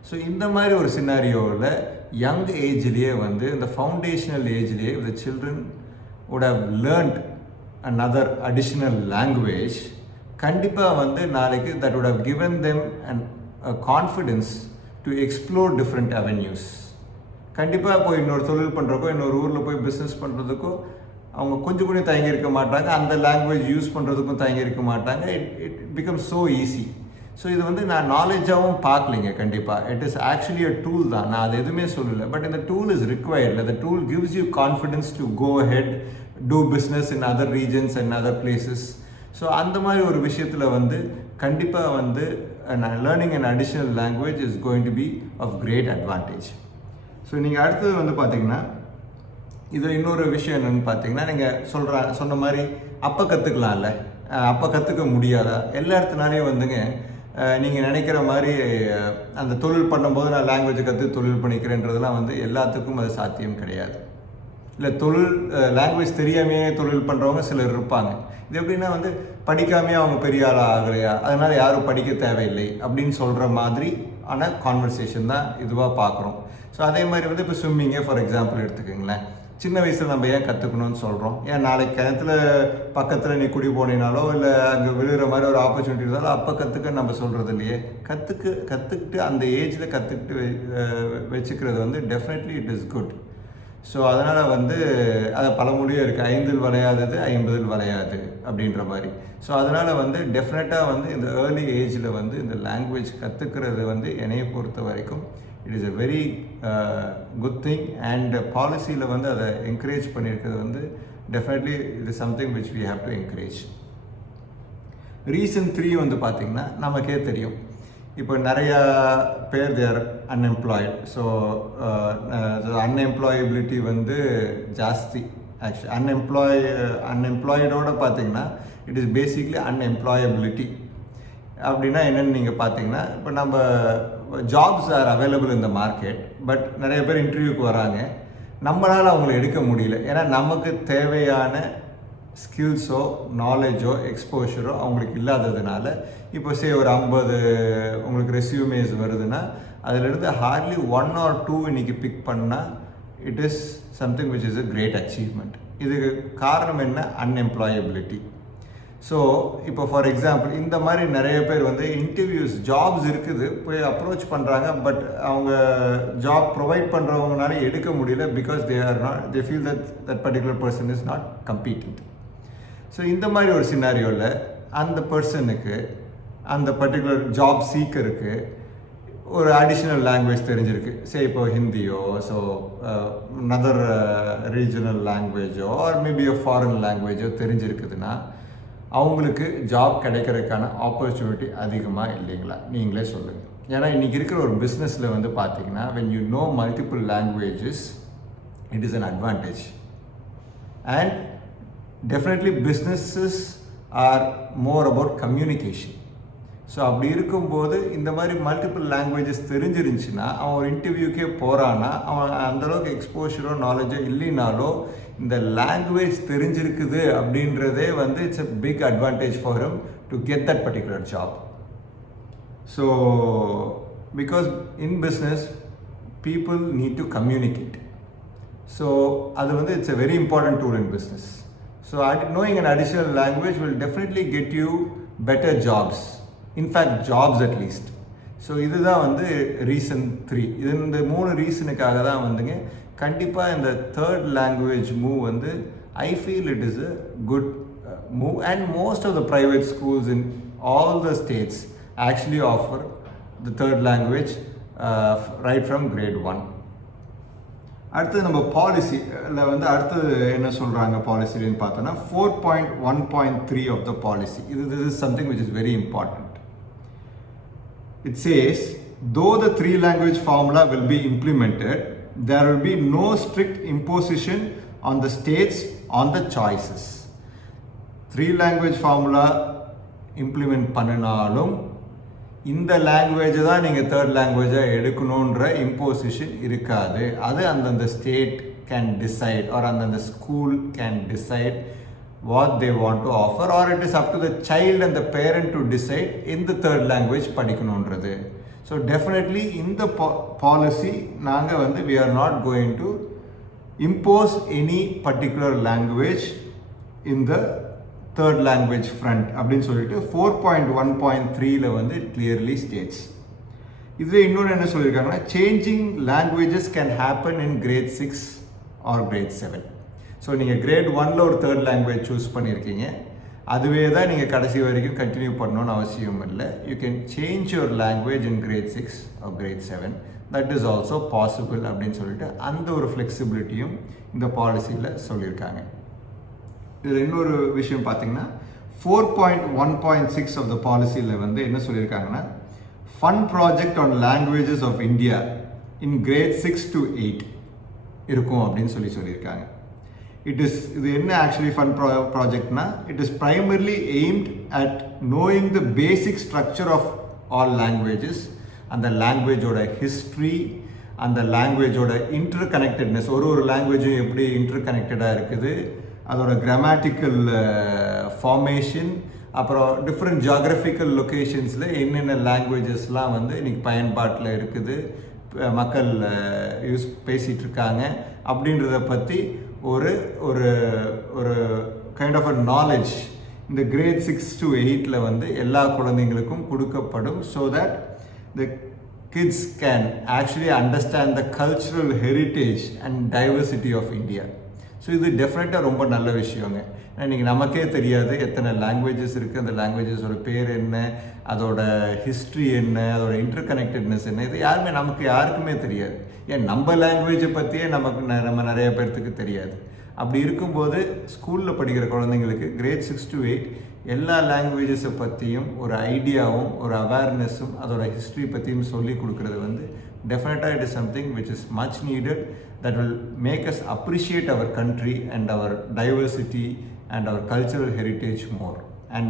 So இந்த மாதிரி ஒரு சினாரியோவில் யங் ஏஜ்லேயே வந்து இந்த foundational ஏஜ்லேயே the children would have learned another additional language. கண்டிப்பாக வந்து நாளைக்கு that would have given them a confidence to explore different avenues. கண்டிப்பாக போய் இன்னொரு தொழில் பண்ணுறக்கோ இன்னொரு ஊரில் போய் பிஸ்னஸ் பண்ணுறதுக்கோ அவங்க கொஞ்சம் கூட தயங்கி இருக்க மாட்டாங்க, அந்த லாங்குவேஜ் யூஸ் பண்ணுறதுக்கும் தயங்கி இருக்க மாட்டாங்க. It become so easy. So இது வந்து நான் நாலேஜாகவும் பார்க்கலைங்க. கண்டிப்பாக it is actually a tool தான், நான் அது எதுவுமே சொல்லலை. பட் இந்த tool is required. the tool gives you confidence to go ahead, do business in other regions and other places. So அந்த மாதிரி ஒரு விஷயத்தில் வந்து கண்டிப்பாக வந்து learning an additional language is going to be of great advantage. So நீங்கள் அடுத்தது வந்து பார்த்தீங்கன்னா இதில் இன்னொரு விஷயம் என்னென்னு பார்த்தீங்கன்னா, நீங்கள் சொன்ன மாதிரி அப்போ கற்றுக்கலாம்ல, அப்போ கற்றுக்க முடியாதா? எல்லா இடத்துனாலையும் வந்துங்க நீங்கள் நினைக்கிற மாதிரி அந்த தொழில் பண்ணும்போது நான் லாங்குவேஜை கற்று தொழில் பண்ணிக்கிறேன்றதுலாம் வந்து எல்லாத்துக்கும் அது சாத்தியம் கிடையாது. இல்லை லாங்குவேஜ் தெரியாமையே தொழில் பண்ணுறவங்க சிலர் இருப்பாங்க. இது எப்படின்னா வந்து படிக்காமையே அவங்க பெரிய ஆளாக ஆகலையா, அதனால் யாரும் படிக்க தேவையில்லை அப்படின்னு சொல்கிற மாதிரி ஆன கான்வர்சேஷன் தான் இதுவாக பார்க்குறோம். ஸோ அதே மாதிரி வந்து இப்போ ஸ்விம்மிங்கே ஃபார் எக்ஸாம்பிள் எடுத்துக்கோங்களேன். சின்ன வயசில் நம்ம ஏன் கற்றுக்கணும்னு சொல்கிறோம்? ஏன் நாளைக்கு கிணத்துல பக்கத்தில் நீ குடி போனீனாலோ இல்லை அங்கே விழுகிற மாதிரி ஒரு ஆப்பர்ச்சுனிட்டி இருந்தாலும் அப்போ கற்றுக்க நம்ம சொல்கிறது இல்லையே. கற்றுக்கிட்டு அந்த ஏஜில் கற்றுக்கிட்டு வச்சுக்கிறது வந்து definitely it is good. So அதனால் வந்து அதை பழமொழியாக இருக்குது, 5 வளையாதது 50 வளையாது அப்படின்ற மாதிரி. ஸோ அதனால் வந்து டெஃபினட்டாக வந்து இந்த ஏர்லி ஏஜில் வந்து இந்த லாங்குவேஜ் கற்றுக்கிறது வந்து என்னையை பொறுத்த வரைக்கும் it is a very good thing. And பாலிசியில் வந்து அதை என்கரேஜ் பண்ணியிருக்கிறது வந்து definitely it is something which we have to encourage. Reason 3 வந்து பார்த்திங்கன்னா நமக்கே தெரியும், இப்போ நிறையா பேர் தேர் அன்எம்ப்ளாய்டு. ஸோ அன்எம்ப்ளாயபிலிட்டி வந்து ஜாஸ்தி. ஆக்சுவலி அன்எம்ப்ளாய்டோடு பார்த்திங்கன்னா இட் இஸ் பேசிக்லி அன்எம்ப்ளாயபிலிட்டி. அப்படின்னா என்னென்னு நீங்கள் பார்த்தீங்கன்னா, இப்போ நம்ம jobs are available in the market, but நிறைய பேர் இன்டர்வியூக்கு வராங்க, நம்மளால் அவங்கள எடுக்க முடியல. ஏன்னா நமக்கு தேவையான ஸ்கில்ஸோ நாலேஜோ எக்ஸ்போஷரோ அவங்களுக்கு இல்லாததுனால இப்போ ஒரு 50 உங்களுக்கு ரெஸ்யூமேஸ் வருதுன்னா அதிலிருந்து ஹார்ட்லி 1 or 2 இன்னைக்கு பிக் பண்ணால் it is something which is a great achievement. இதுக்கு காரணம் என்ன? அன்எம்ப்ளாயபிலிட்டி. ஸோ இப்போ ஃபார் எக்ஸாம்பிள் இந்த மாதிரி நிறைய பேர் வந்து இன்டர்வியூஸ் ஜாப்ஸ் இருக்குது போய் அப்ரோச் பண்ணுறாங்க, பட் அவங்க ஜாப் ப்ரொவைட் பண்ணுறவங்கனால எடுக்க முடியல because they feel that particular person is not competent. So இந்த மாதிரி ஒரு சினாரியோவில் அந்த பர்சனுக்கு, அந்த பர்டிகுலர் ஜாப் சீக்கருக்கு ஒரு அடிஷ்னல் லாங்குவேஜ் தெரிஞ்சிருக்கு. சே இப்போ ஹிந்தியோ, ஸோ another ரீஜனல் லாங்குவேஜோ ஆர் மேபி a ஃபாரின் லாங்குவேஜோ தெரிஞ்சிருக்குதுன்னா அவங்களுக்கு ஜாப் கிடைக்கிறதுக்கான ஆப்பர்ச்சுனிட்டி அதிகமாக இல்லைங்களா? நீங்களே சொல்லுங்கள். ஏன்னா இன்றைக்கி இருக்கிற ஒரு பிஸ்னஸில் வந்து பார்த்தீங்கன்னா when you know multiple languages it is an advantage, and definitely businesses are more about communication. So அப்படி இருக்கும்போது இந்த மாதிரி மல்டிபிள் லாங்குவேஜஸ் தெரிஞ்சிருந்துச்சுன்னா அவன் ஒரு இன்டர்வியூக்கே போகிறான்னா அவன் அந்தளவுக்கு எக்ஸ்போஷரோ நாலேஜோ இல்லைனாலோ இந்த லாங்குவேஜ் தெரிஞ்சிருக்குது அப்படின்றதே வந்து it's a big advantage for him to get that particular job. So because in business people need to communicate, so அது வந்து it's a very important tool in business. So knowing an additional language will definitely get you better jobs, in fact jobs at least. So இதுதான் வந்து reason 3. இது இந்த 3 ரீசனுக்காக தான் வந்துங்க கண்டிப்பாக இந்த தேர்ட் லாங்குவேஜ் மூவ் வந்து I feel it is a good move, and most of the private schools in all the states actually offer the third language right from grade 1. அடுத்தது நம்ம பாலிசியில் வந்து அடுத்தது என்ன சொல்கிறாங்க பாலிசின்னு பார்த்தோன்னா 4.1.3 of the policy. this is something which is very important. It says, though the 3 language formula will be implemented, there will be no strict imposition on the states on the choices. 3 language formula implement பண்ணினாலும் இந்த லாங்குவேஜை தான் நீங்கள் third லாங்குவேஜாக எடுக்கணுன்ற imposition இருக்காது. அது அந்தந்த state can decide R அந்தந்த school can decide what they want to offer, or it is up to the child and the parent to decide in the third language படிக்கணுன்றது. So definitely in the policy நாங்கள் வந்து we are not going to impose any particular language in the third language front அப்படின்னு சொல்லிட்டு 4.1.3ல வந்து it clearly states. இதில் இன்னொன்று என்ன சொல்லியிருக்காங்கன்னா changing languages can happen in grade 6 or grade 7. So நீங்கள் grade 1ல் ஒரு தேர்ட் லாங்குவேஜ் சூஸ் பண்ணியிருக்கீங்க, அதுவே தான் நீங்கள் கடைசி வரைக்கும் கண்டினியூ பண்ணணும்னு அவசியம் இல்லை. You can change your language in grade 6 or grade 7. That is also possible அப்படின்னு சொல்லிட்டு அந்த ஒரு ஃப்ளெக்சிபிலிட்டியும் இந்த பாலிசியில் சொல்லியிருக்காங்க. இதில் இன்னொரு விஷயம் பார்த்தீங்கன்னா 4.1.6 ஆஃப் த பாலிசியில் வந்து என்ன சொல்லியிருக்காங்கன்னா fun project on languages of India in grade 6 to 8 இருக்கும் அப்படின்னு சொல்லியிருக்காங்க. இது என்ன ஆக்சுவலி ஃபன் ப்ராஜெக்ட்னா it is primarily aimed at knowing the basic structure of all languages, அந்த லாங்குவேஜோட ஹிஸ்ட்ரி, அந்த லாங்குவேஜோட இன்டர் கனெக்டட்னஸ், ஒரு லாங்குவேஜும் எப்படி இன்டர் கனெக்டடாக இருக்குது, அதோட கிராமட்டிக்கல் ஃபார்மேஷன், அப்புறம் டிஃப்ரெண்ட் ஜியாகிரபிக்கல் லொக்கேஷன்ஸில் என்னென்ன லாங்குவேஜஸ்லாம் வந்து இன்றைக்கி பயன்பாட்டில் இருக்குது, மக்கள் பேசிகிட்டு இருக்காங்க அப்படின்றத பற்றி ஒரு ஒரு ஒரு கைண்ட் ஆஃப் அ நாலேஜ் இந்த grade 6 to 8ல் வந்து எல்லா குழந்தைங்களுக்கும் கொடுக்கப்படும். So that the kids can actually understand the cultural heritage and diversity of India. So இது டெஃபினட்டாக ரொம்ப நல்ல விஷயங்க. இன்றைக்கி நமக்கே தெரியாது எத்தனை லாங்குவேஜஸ் இருக்குது, அந்த லாங்குவேஜஸோட பேர் என்ன, அதோட ஹிஸ்ட்ரி என்ன, அதோட இன்டர் கனெக்டட்னஸ் என்ன, இது யாருக்குமே தெரியாது. ஏன் நம்ம லாங்குவேஜை பற்றியே நம்ம நிறைய பேர்த்துக்கு தெரியாது. அப்படி இருக்கும்போது ஸ்கூலில் படிக்கிற குழந்தைங்களுக்கு grade 6 to 8 எல்லா லாங்குவேஜஸை பற்றியும் ஒரு ஐடியாவும் ஒரு அவேர்னஸும் அதோட ஹிஸ்ட்ரி பற்றியும் சொல்லி கொடுக்குறது வந்து டெஃபினட்டாக it is something which is much needed that will make us appreciate our country and our diversity and our cultural heritage more, and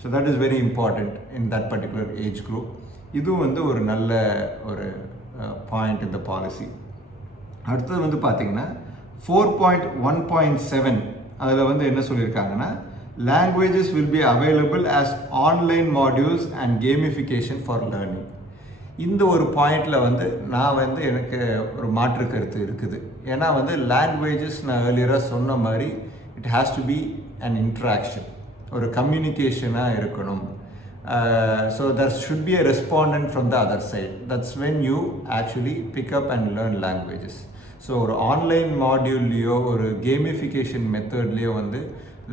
so that is very important in that particular age group. இது வந்து ஒரு நல்ல ஒரு point இந்த policy. அடுத்தது வந்து பார்த்தீங்கன்னா 4.1.7 அதில் வந்து என்ன சொல்லியிருக்காங்கன்னா languages will be available as online modules and gamification for learning. இந்த ஒரு பாயிண்டில் வந்து நான் வந்து எனக்கு ஒரு மாற்று கருத்து இருக்குது. ஏன்னா வந்து லாங்குவேஜஸ் நான் ஏர்லியராக சொன்ன மாதிரி it has to be and interaction, ஒரு கம்யூனிகேஷனாக இருக்கணும். So there should be a respondent from the other side. That's when you actually pick up and learn languages. So ஒரு ஆன்லைன் மாடியூல்லையோ ஒரு கேமிஃபிகேஷன் மெத்தட்லேயோ வந்து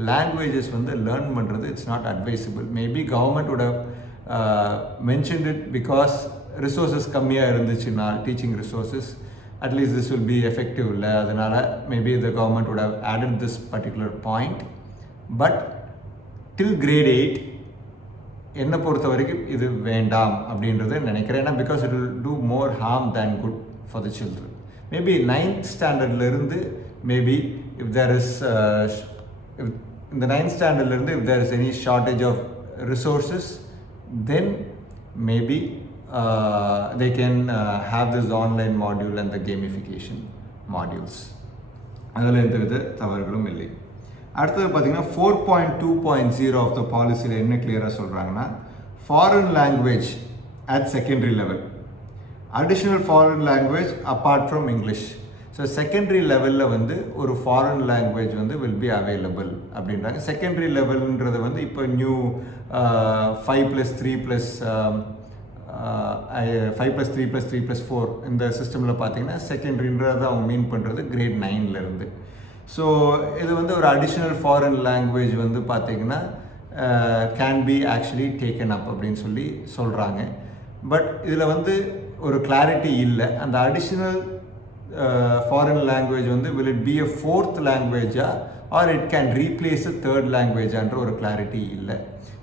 லாங்குவேஜஸ் வந்து லேர்ன் பண்ணுறது it's not advisable. Maybe government would have mentioned it because resources கம்மியாக இருந்துச்சுன்னா, teaching resources, at least this will be effective இல்லை. அதனால் maybe the government would have added this particular point. But till grade 8 என்னை பொறுத்த வரைக்கும் இது வேண்டாம் அப்படின்றது நினைக்கிறேன். ஏன்னா because it will do more harm than good for the children. Maybe 9th ஸ்டாண்டர்ட்லேருந்து மேபி இஃப் தேர் இஸ் இந்த 9th ஸ்டாண்டர்ட்லேருந்து if there is any shortage of resources then maybe they can have this online module and the gamification modules. அதில் எந்த வித தவறுகளும் இல்லை. அடுத்தது பார்த்தீங்கன்னா 4.2.0 of the பாலிசியில் என்ன கிளியராக சொல்கிறாங்கன்னா, foreign language at secondary level, additional foreign language apart from English. So secondary லெவலில் வந்து ஒரு ஃபாரின் லாங்குவேஜ் வந்து வில் பி அவைலபிள் அப்படின்றாங்க. செகண்டரி லெவல்ன்றது வந்து இப்போ நியூ 5+3+3+4 இந்த சிஸ்டமில் பார்த்தீங்கன்னா செகண்டரின்றதை அவங்க மீன் பண்ணுறது கிரேட் 9லேருந்து. ஸோ இது வந்து ஒரு அடிஷ்னல் ஃபாரின் லாங்குவேஜ் வந்து பார்த்திங்கன்னா can be actually taken up அப்படின்னு சொல்லி சொல்கிறாங்க. பட் இதில் வந்து ஒரு கிளாரிட்டி இல்லை. அந்த அடிஷ்னல் ஃபாரின் லாங்குவேஜ் வந்து will it be a fourth language or it can replace a third language என்ற ஒரு கிளாரிட்டி இல்லை.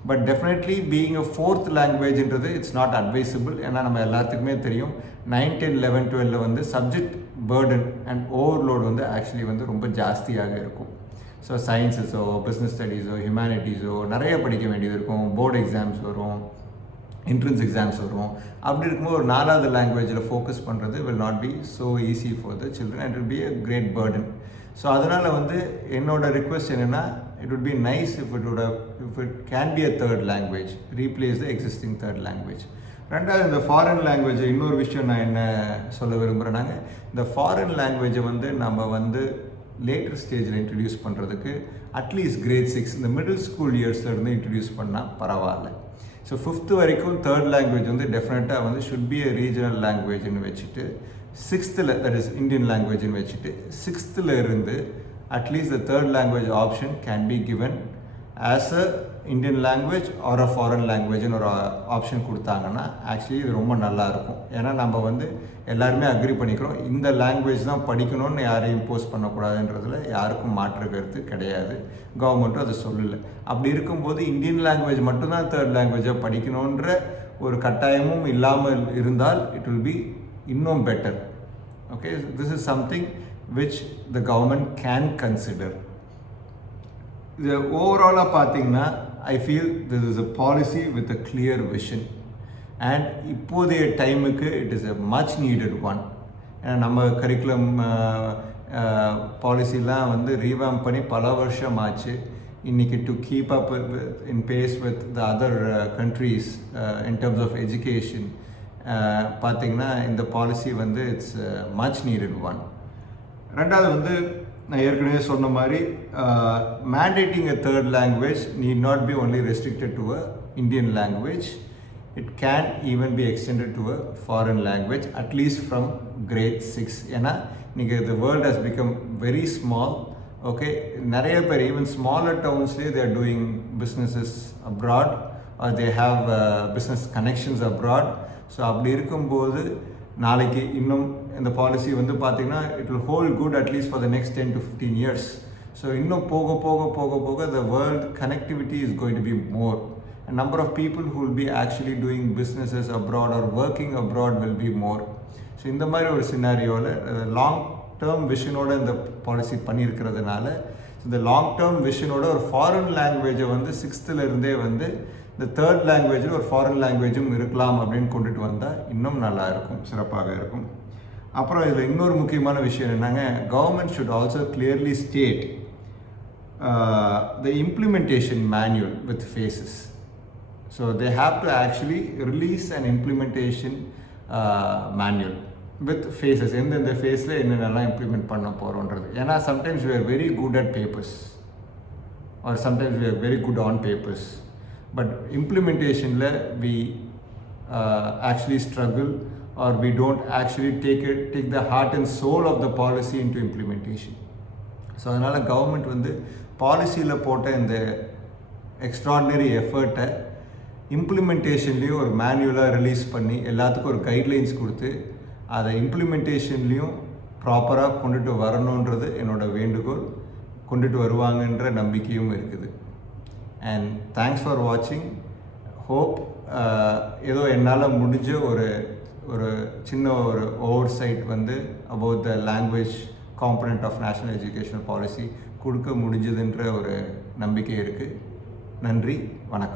But definitely being a fourth லாங்குவேஜ்ன்றது இட்ஸ் நாட் அட்வைசபிள். ஏன்னா நம்ம எல்லாத்துக்குமே தெரியும் 9, 10, 11, 12 வந்து சப்ஜெக்ட் பேர்டன் அண்ட் ஓவர்லோட் வந்து ஆக்சுவலி வந்து ரொம்ப ஜாஸ்தியாக இருக்கும். ஸோ சயின்ஸஸோ பிஸ்னஸ் ஸ்டடீஸோ ஹியூமனிட்டிஸோ நிறைய படிக்க வேண்டியது இருக்கும். போர்டு எக்ஸாம்ஸ் வரும், என்ட்ரன்ஸ் எக்ஸாம்ஸ் வரும். அப்படி இருக்கும்போது ஒரு 4வது லாங்குவேஜில் ஃபோக்கஸ் பண்ணுறது will not be so easy for the children and it will be a great burden. So அதனால் வந்து என்னோட ரிக்வெஸ்ட் என்னென்னா, it would be nice if it can be a third language, replace the existing third language. ரெண்டாவது இந்த foreign language இன்னொரு விஷயம் நான் என்ன சொல்ல விரும்புகிறேன்னாங்க, இந்த ஃபாரின் லாங்குவேஜை வந்து நம்ம வந்து லேட்டர் ஸ்டேஜில் இன்ட்ரடியூஸ் பண்ணுறதுக்கு அட்லீஸ்ட் கிரேட் 6 இந்த மிடில் ஸ்கூல் இயர்ஸ்லேருந்து இன்ட்ரடியூஸ் பண்ணால் பரவாயில்ல. ஸோ 5th வரைக்கும் தேர்ட் லாங்குவேஜ் வந்து டெஃபினட்டாக வந்து ஷுட் பி அ ரீஜனல் லாங்குவேஜ்னு வச்சுட்டு 6th தட் இஸ் இந்தியன் லாங்குவேஜ்னு வச்சுட்டு 6th இருந்து at least the third language option can be given as a Indian language or a foreign லாங்குவேஜ்னு ஒரு ஆப்ஷன் கொடுத்தாங்கன்னா ஆக்சுவலி இது ரொம்ப நல்லாயிருக்கும். ஏன்னா நம்ம வந்து எல்லாருமே அக்ரி பண்ணிக்கிறோம் இந்த லாங்குவேஜ் தான் படிக்கணும்னு யாரையும் இம்போஸ் பண்ணக்கூடாதுன்றதுல யாருக்கும் மாற்று கருத்து கிடையாது. கவர்மெண்ட்டும் அதை சொல்லலை. அப்படி இருக்கும்போது இந்தியன் லாங்குவேஜ் மட்டும்தான் தேர்ட் லாங்குவேஜாக படிக்கணுன்ற ஒரு கட்டாயமும் இல்லாமல் இருந்தால் இட் வில் பி இன்னும் better. Okay, this is something which the government can consider. The overall பார்த்தீங்கன்னா I feel this is a policy with a clear vision and இப்போதைய டைமுக்கு it is a much needed one. ஏன்னா நம்ம curriculum பாலிசிலாம் வந்து ரீவாம் பண்ணி பல வருஷம் ஆச்சு. இன்றைக்கி to keep up in pace with the other countries in terms of education பார்த்திங்கன்னா இந்த பாலிசி வந்து இட்ஸ் மச் நீடட் ஒன். ரெண்டாவது வந்து நான் ஏற்கனவே சொன்ன மாதிரி mandating a third language need not be only restricted to a Indian language. It can even be extended to a foreign language at least from grade 6. ஏன்னா நீங்கள் the world has become very small. Okay, நிறைய பேர் even smaller townsலேயே they are doing businesses abroad or they have business connections abroad. ஸோ அப்படி இருக்கும்போது நாளைக்கு இன்னும் இந்த பாலிசி வந்து பார்த்திங்கன்னா it will hold good at least for the next 10 to 15 years. So இன்னும் போக போக போக போக the world connectivity is going to be more and number of people who will be actually doing businesses abroad or working abroad will be more. So இந்த மாதிரி ஒரு சினாரியோவில் long term விஷனோட இந்த policy பண்ணியிருக்கிறதுனால இந்த லாங் டேர்ம் விஷனோட ஒரு foreign லாங்குவேஜை வந்து 6th இருந்தே வந்து இந்த தேர்ட் லாங்குவேஜில் ஒரு ஃபாரின் லாங்குவேஜும் இருக்கலாம் அப்படின்னு கொண்டுட்டு வந்தால் இன்னும் நல்லா இருக்கும், சிறப்பாக இருக்கும். அப்புறம் இதில் இன்னொரு முக்கியமான விஷயம் என்னங்க, government should also clearly state the implementation manual with phases. So they have to actually release and implementation manual with phases. எந்தெந்த ஃபேஸில் என்னென்னலாம் இம்ப்ளிமெண்ட் பண்ண போகிறோன்றது. ஏன்னா sometimes we are very good at papers or sometimes we are very good on papers, but implementationல we actually struggle or we don't actually take the heart and soul of the policy into implementation. So அதனால் government வந்து பாலிசியில் போட்ட இந்த extraordinary எஃபர்ட்டை இம்ப்ளிமெண்டேஷன்லேயும் ஒரு மேனுவலாக release பண்ணி எல்லாத்துக்கும் ஒரு guidelines கொடுத்து அதை இம்ப்ளிமெண்டேஷன்லேயும் ப்ராப்பராக கொண்டுட்டு வரணுன்றது என்னோடய வேண்டுகோள். கொண்டுட்டு வருவாங்கன்ற நம்பிக்கையும் இருக்குது. அண்ட் தேங்க்ஸ் ஃபார் வாட்சிங். ஹோப் ஏதோ என்னால் முடிஞ்ச ஒரு சின்ன ஒரு ஓவர்சைட் வந்து about the language component of national educational policy கொடுக்க முடிஞ்சதுன்ற ஒரு நம்பிக்கை இருக்குது. நன்றி, வணக்கம்.